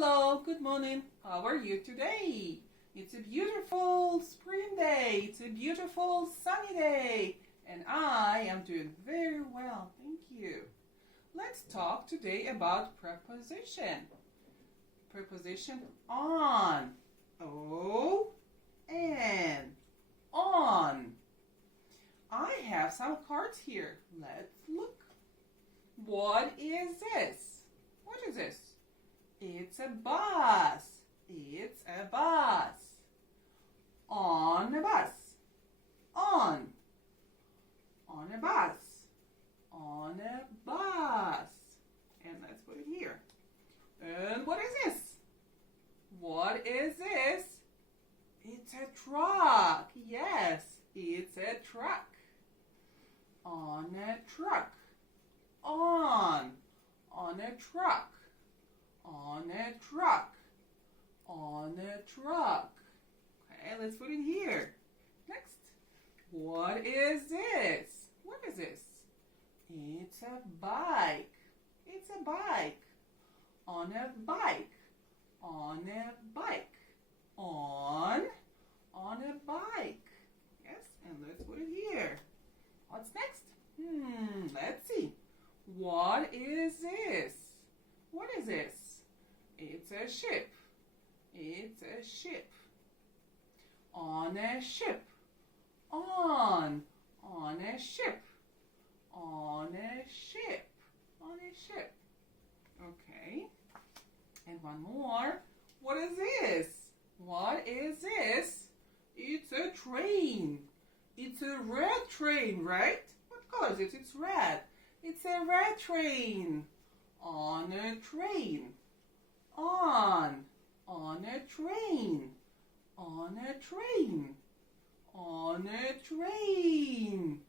Hello, good morning. How are you today? It's a beautiful spring day. It's a beautiful sunny day. And I am doing very well, thank you. Let's talk today about preposition. Preposition on. O-N. On. I have some cards here. Let's look. What is this? What is this? It's a bus. It's a bus. On a bus. On. On a bus. On a bus. And let's put it here. And what is this? What is this? It's a truck. Yes, it's a truck. On a truck. On a truck. On a truck. On a truck. Okay, let's put it here. Next. What is this? What is this? It's a bike. It's a bike. On a bike. On a bike. On a bike. Yes, and let's put it here. What's next? Let's see. What is this? What is this? It's a ship. It's a ship. On a ship. On a ship. On a ship. On a ship. Okay. And one more. What is this? What is this? It's a train. It's a red train, right? What color is it? It's red. It's a red train. On a train. On a train. On a train. On a train.